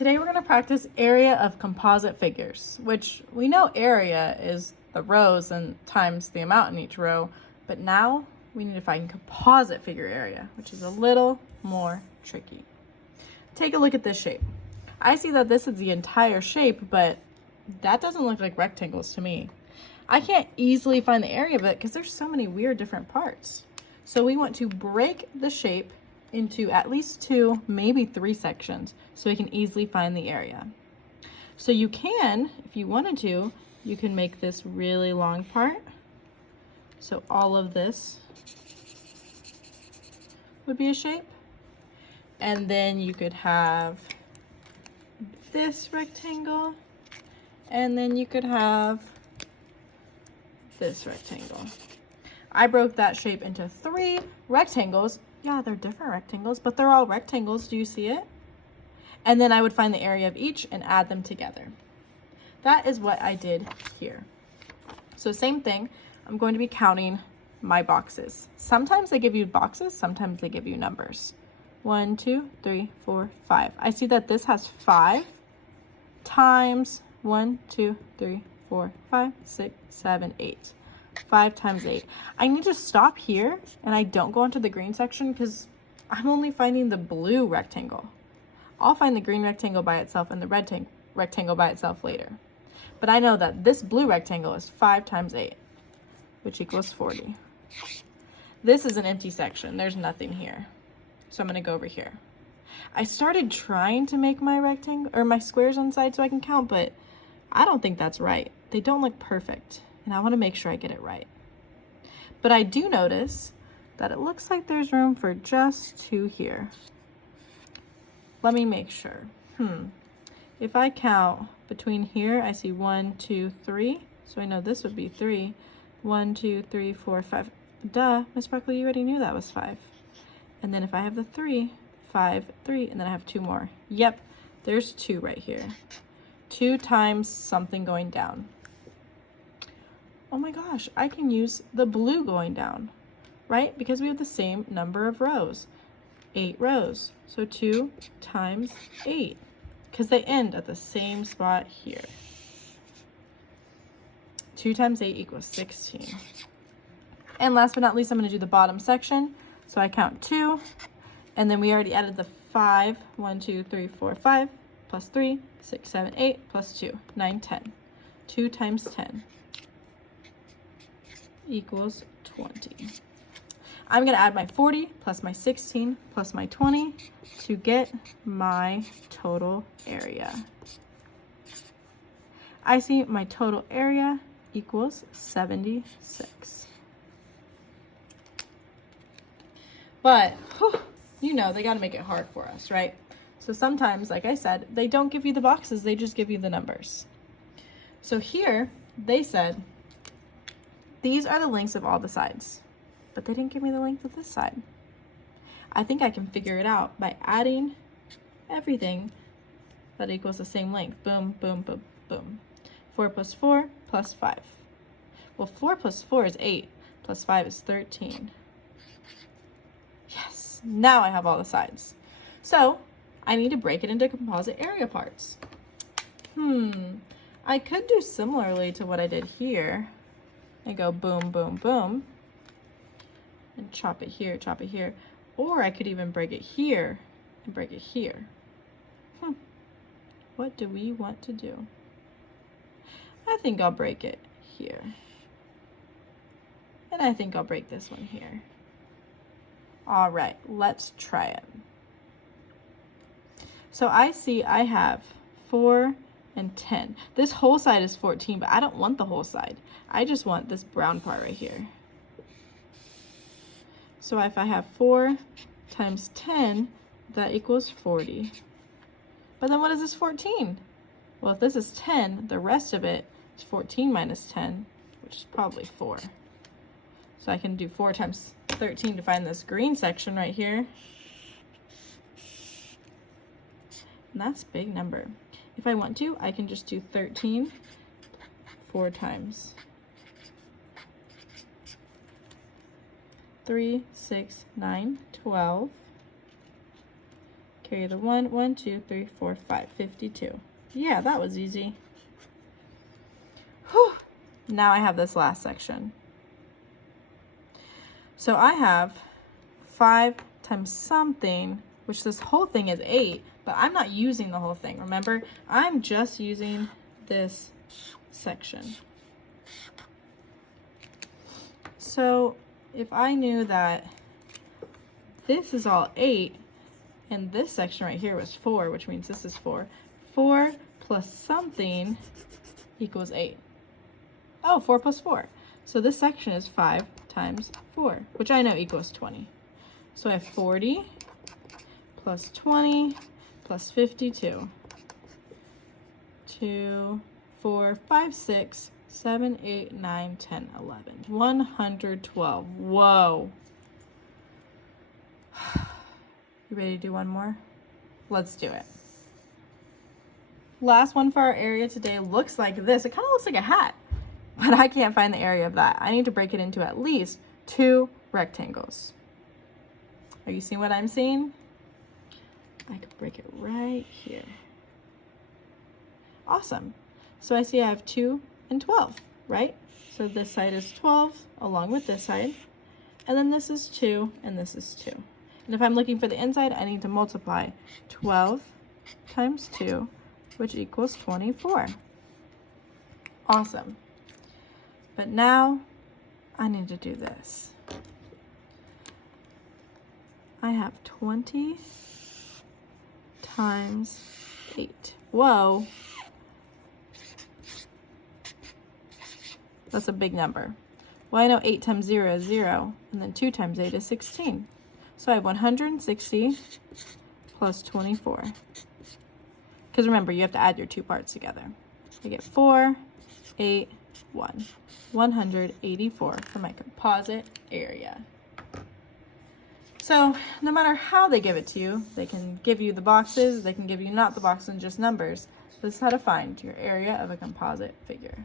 Today we're going to practice area of composite figures, which we know area is the rows and times the amount in each row, but now we need to find composite figure area, which is a little more tricky. Take a look at this shape. I see that this is the entire shape, but that doesn't look like rectangles to me. I can't easily find the area of it because there's so many weird different parts. So we want to break the shape into at least 2, maybe 3 sections so we can easily find the area. So you can, if you wanted to, you can make this really long part. So all of this would be a shape. And then you could have this rectangle, and then you could have this rectangle. I broke that shape into 3 rectangles. Yeah, they're different rectangles, but they're all rectangles. Do you see it? And then I would find the area of each and add them together. That is what I did here. So same thing, I'm going to be counting my boxes. Sometimes they give you boxes, sometimes they give you numbers. 1, 2, 3, 4, 5. I see that this has 5 times 1, 2, 3, 4, 5, 6, 7, 8. 5 times 8. I need to stop here and I don't go into the green section because I'm only finding the blue rectangle. I'll find the green rectangle by itself and the red rectangle by itself later. But I know that this blue rectangle is 5 times 8, which equals 40. This is an empty section. There's nothing here. So I'm going to go over here. I started trying to make my rectangle or my squares on the side so I can count, but I don't think that's right. They don't look perfect. And I want to make sure I get it right. But I do notice that it looks like there's room for just 2 here. Let me make sure. If I count between here, I see 1, 2, 3. So I know this would be 3. 1, 2, 3, 4, 5. Duh, Miss Buckley, you already knew that was 5. And then if I have the 3, 5, 3, and then I have 2 more. Yep, there's 2 right here. 2 times something going down. Oh my gosh, I can use the blue going down, right? Because we have the same number of rows, 8 rows. So 2 times 8, because they end at the same spot here. 2 times 8 equals 16. And last but not least, I'm going to do the bottom section. So I count 2, and then we already added the 5. 1, 2, 3, 4, 5, plus 3, 6, 7, 8, plus 2, 9, 10. 2 times 10. Equals 20. I'm going to add my 40 plus my 16 plus my 20 to get my total area. I see my total area equals 76. But, you know, they got to make it hard for us, right? So sometimes, like I said, they don't give you the boxes, they just give you the numbers. So here, they said, these are the lengths of all the sides, but they didn't give me the length of this side. I think I can figure it out by adding everything that equals the same length. Boom, boom, boom, boom. 4 plus 4 plus 5. Well, 4 plus 4 is 8, plus 5 is 13. Yes, now I have all the sides. So I need to break it into composite area parts. I could do similarly to what I did here. I go boom, boom, boom, and chop it here, chop it here. Or I could even break it here and break it here. What do we want to do? I think I'll break it here. And I think I'll break this one here. All right, let's try it. So I see I have 4 and 10. This whole side is 14, but I don't want the whole side. I just want this brown part right here. So if I have 4 times 10, that equals 40. But then what is this 14? Well, if this is 10, the rest of it is 14 minus 10, which is probably 4. So I can do 4 times 13 to find this green section right here. And that's a big number. If I want to, I can just do 13 4 times. 3, 6, 9, 12. Carry the 1, 1, 2, 3, 4, 5, 52. Yeah, that was easy. Whew. Now I have this last section. So I have 5 times something, which this whole thing is 8, but I'm not using the whole thing. Remember, I'm just using this section. So if I knew that this is all 8, and this section right here was 4, which means this is 4. 4 plus something equals 8. Oh, 4 plus 4. So this section is 5 times 4, which I know equals 20. So I have 40 plus 20 plus 52. 2, 4, 5, 6, 7, 8, 9, 10, 11. 112. Whoa. You ready to do one more? Let's do it. Last one for our area today looks like this. It kind of looks like a hat, but I can't find the area of that. I need to break it into at least 2 rectangles. Are you seeing what I'm seeing? I could break it right here. Awesome. So I see I have 2 and 12, right? So this side is 12 along with this side. And then this is 2 and this is 2. And if I'm looking for the inside, I need to multiply 12 times 2, which equals 24. Awesome. But now I need to do this. I have 20 times 8. Whoa. That's a big number. Well, I know 8 times 0 is 0, and then 2 times 8 is 16. So I have 160 plus 24. Because remember, you have to add your 2 parts together. I get 4, 8, 1. 184 for my composite area. So no matter how they give it to you, they can give you the boxes, they can give you not the boxes and just numbers. This is how to find your area of a composite figure.